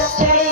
Stay